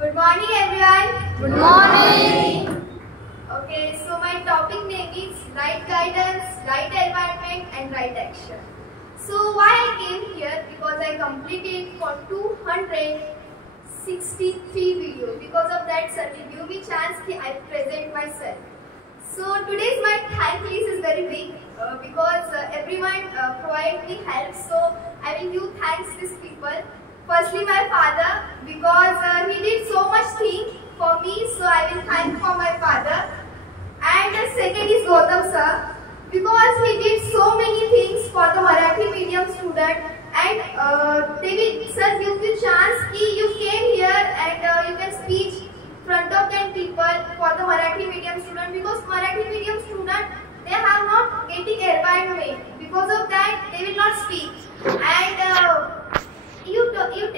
Good morning everyone. Good morning. Okay, so my topic name is right guidance, right environment and right action. So why I came here? Because I completed for 263 videos. Because of that, sir will give me chance that I present myself. So today's my thank list is very big because everyone provide me help. So I will give thanks to these people. Firstly, my father, because he did so much thing for me, so I will thank for my father. And second is GAUTAM sir, because he did so many things for the Marathi medium student. And they will, sir, give you chance कि you came here and you can speak front of them people for the Marathi medium student, because Marathi medium student they have not getting environment. Because of that they will not speak. And you tell them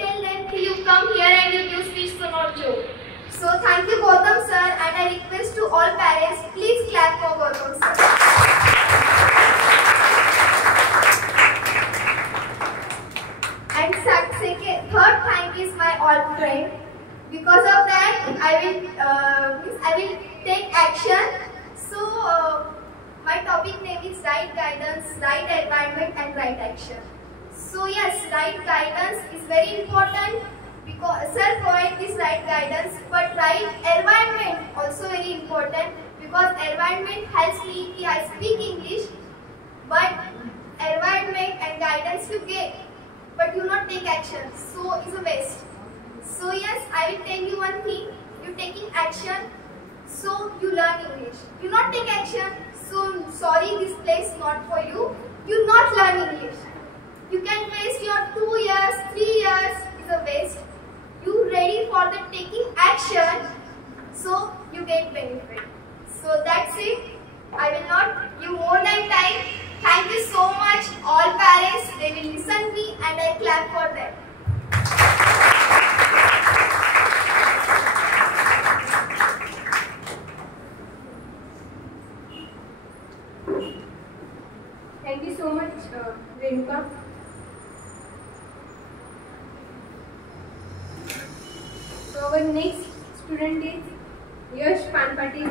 that you come here and you give speech, so not joke. So thank you GAUTAM sir, and I request to all parents, please clap for GAUTAM sir. And third thank is my all friend. Because of that I will take action. So my topic name is right guidance, right environment and right action. So yes, right guidance is very important because sir provide this right guidance, but right environment also very important, because environment helps me कि I speak English, but environment and guidance you get, but you not take action, so it's a waste. So yes, I will tell you one thing: you taking action, so you learn English. You not take action, so sorry, this place not for you. You not learn English. You can waste your 2 years, 3 years is a waste. You ready for the taking action, so you get benefit. So that's it. I will not give more than time. Thank you so much all parents. They will listen me and I clap for them. Thank you so much, Renuka. So our next student is Yash Panpatil.